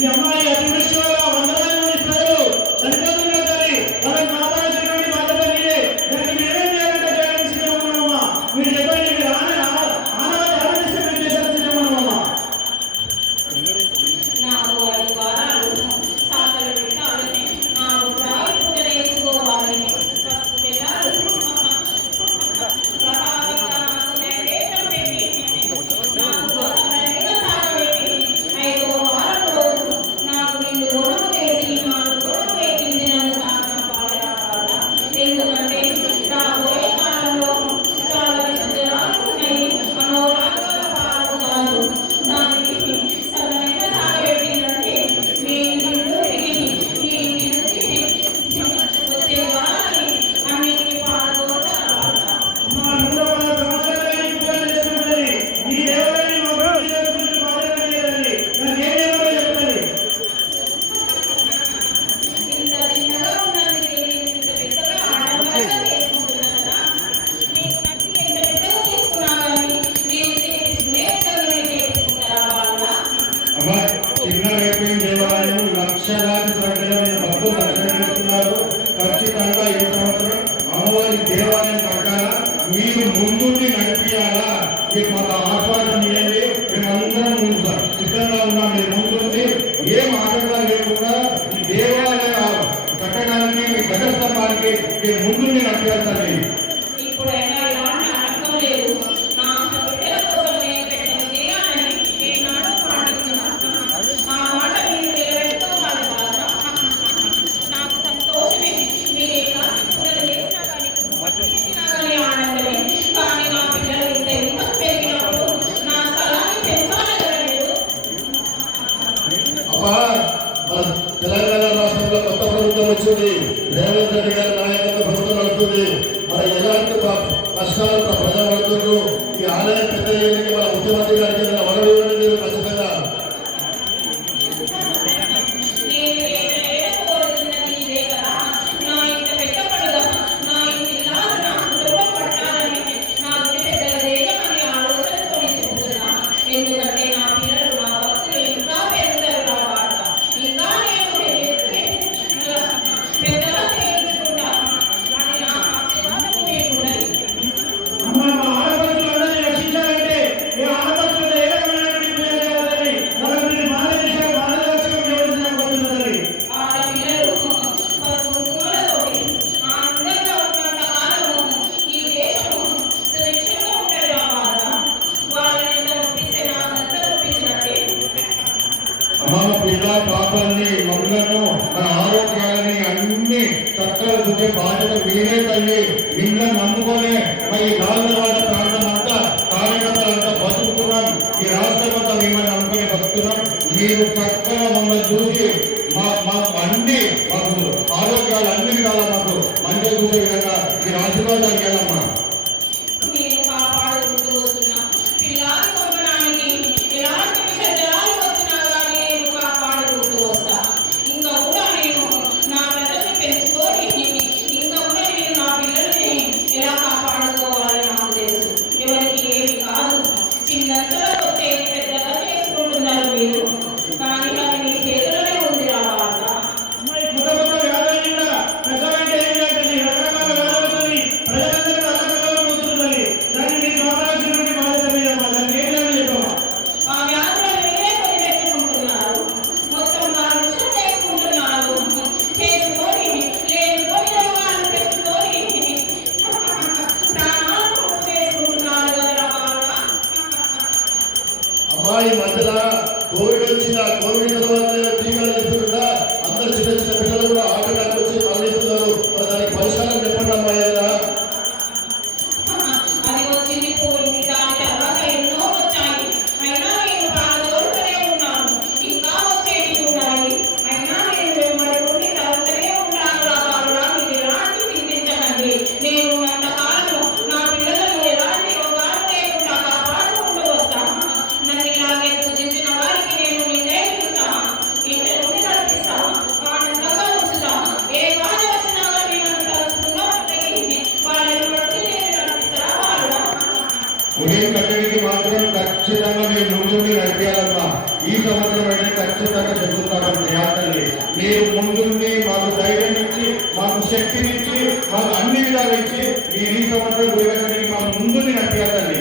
ఈ అమ్మాయి అతివృష్టి వల్ల వందలాది మంది ప్రజలు చనిపోతున్నారు తల్లి. వాళ్ళని కాపాడాల్సినటువంటి బాధ్యత మీరే. దానికి మేమేం చేయాలంటే చేయడానికి సిద్ధంగా ఉన్నామమ్మా. మీరు చెప్పండి, మీరు ఆనవాళ్ళు ఆలోచిస్తే మేము చేయాల్సి సిద్ధంగా ఉన్నామమ్మా. నాకు 5 వారాలు సాకలు పెట్టాలని, నాకు రాయి పూజలు వేసుకోవాలని, పసుపు పిల్లలు ప్రసాదంగా నాకు నైవేద్యం పెట్టి, నాకు ప్రసాదంగా సాగబెట్టి 5వ వారం రోజు నాకు నిన్ను గొడవ వేసి నాకు గొడవ వేయించి నన్ను సాగిన పాలరా కాదా. ఎందుకంటే రాబోయే కాలంలో చాలా విషయాలు ఉన్నాయి. మనోరాగాల పాల్గొంటారు. దానికి సరైన సాగబెట్టిందంటే మీ నిన్ను మీ నుంచి వచ్చే వారిని అన్నింటినీ పాల్గొంటారు. అమ్మా, 110 సంవత్సరాలుగా ఈ పూజలు చేస్తున్నది. ఈ దేవాలయాన్ని మా గురించి చేసుకునే బాధ్యత మీదండి. దానికి ఏమేమో చెప్పండి. ఇంత చిన్నగా ఉన్నది ఇంత పెద్దగా ఆడంబరంగా చేసుకుంటున్నా కదా. మీకు నచ్చి ఎంత పెద్దగా చేసుకున్నా కానీ మీరు చేయించుకునే విధంగానే చేయించుకుంటారా వాళ్ళ? అమ్మా, చిన్న రేపు దేవాలయం లక్షలాది సంఖ్యలో భక్తులు దర్శనం చేస్తున్నారు. ఖచ్చితంగా ఈ సంవత్సరం అమ్మవారి దేవాలయం ప్రకారం మీరు ముందుండి నడిపియాలా. మీకు మాకు ఆహ్వానం ఇవ్వండి. మేమందరం ముందు సిద్ధంగా ఉన్నాం. మీరు ముందుండి ఏం ఆటంకాలు లేకుండా ఈ దేవాలయ కట్టడానికి మీ ఘటస్తంభానికి మీరు ముందుండి నడిపేస్తారు. ఇప్పుడైనా ఇలాంటి ఆటంకం లేదు. నా బిడ్డల కోసం నేను పెట్టిన చేయాలని ఏనాడో మాటిచ్చిన ఆ మాట మీరు నిలబెట్టుకోవాలి కదా. నాకు సంతోషమే. మీరు ఎట్లా పూజలు చేసినా కానీ పెట్టినా కానీ ఆనందమే. కానీ నా పిల్లలు ఇంత హింమత్ పెరిగినప్పుడు నా స్థలాన్ని పెంచాలి కదా మీరు. అమ్మా, మన తెలంగాణ రాష్ట్రంలో కొత్త ప్రభుత్వం వచ్చింది. రేవంత్ రెడ్డి గారి నాయకత్వ ప్రభుత్వం నడుస్తుంది. మరి ఎలాంటి కష్టాలు ప్రజలు పడుతున్నారు. ఈ ఆలయం పెద్ద చేయడానికి మన ముఖ్యమంత్రి గారికి వరలు మీరు ఖచ్చితంగా. నేను ఏదైనా కోరుతున్నది ఇదే కదా. నా ఇంత పెద్ద పండుగ, నా ఇంటి ఇల్లాలు నా కుటుంబం పట్టాలని నా గుడి పెద్దల దేశమని ఆలోచనతో చెబుతున్నా. ఎందుకంటే నా పిల్లలు నా భక్తులు ఇంకా పెరుగుతారు నా వాట. ఇంకా నేను పెద్దగా చేయించుకుంటాను. అది నా ఆశీర్వాదము మీకున్నది. అమ్మా, మా ఆడపడుచులందరినీ రక్షించాలంటే ఈ ఆడపడుచులతో ఏ రకమైనటువంటి పూజ చేయాలని వాళ్ళకి మీరు మార్గదర్శకం చేయవలసిన కోరుతున్నది. ఆడపిల్లలు పసుపు కుంకుమలతోటి ఆనందంగా ఉన్నంత కాలము ఈ దేశము సురక్షితంగా ఉంటుంది రావాలా. వాళ్ళని ఎంత నొప్పిస్తే నాకంతా నొప్పించినట్టే. అమ్మ, పిల్ల పాపల్ని మమ్మలను మన ఆరోగ్యాలని అన్ని చక్కగా చూసే బాధ్యత మీరే తల్లి. మిమ్మల్ని నమ్ముకొని మరి గాజులవాడ ప్రాంతం అంతా కార్యకర్తలంతా బతుకుతున్నాం. ఈ రాష్ట్రం అంతా మిమ్మల్ని నమ్ముకొని బతుకుతున్నాం. మీరు చక్కగా మమ్మల్ని చూసి మాకు అన్ని మాకు ఆరోగ్యాలు అన్ని విధాలా మాకు మంచిగా చూసే విధంగా మీరు ఆశీర్వాదాలు ఇవ్వాలమ్మా. నేను కాపాడుకుంటూ వస్తున్నా. పిల్లాడి పంపడానికి ఎలాంటి విషయాలు వచ్చినా కానీ నేను కాపాడుకుంటూ వస్తా. ఇంకా కూడా నేను నా పిల్లల్ని పెంచుకొని ఇంకా కూడా నేను నా పిల్లల్ని ఎలా కాపాడుకోవాలని నాకు తెలుసు. ఎవరికి ఏమి కాదు. చిన్నంతలో వచ్చే పెద్దగా చేసుకుంటున్నారు మీరు. కానీ అది మీ చేతుల్లోనే ఉంది రావాలా. కొత్త కొత్త వ్యాధులు కూడా ప్రజలంటే ఏం చేస్తుంది, రకరకాల వ్యాధులు వస్తుంది. ప్రజలందరూ చక్కగా శంకుస్థాపన చేయాలి తల్లి. మీరు ముందుండి మాకు ధైర్యం ఇచ్చి, మాకు శక్తినిచ్చి, మాకు అన్ని విధాలు ఇచ్చి, మీరు ఈ సంవత్సరం గుడికి మాకు ముందుండి నడిపించాలి తల్లి.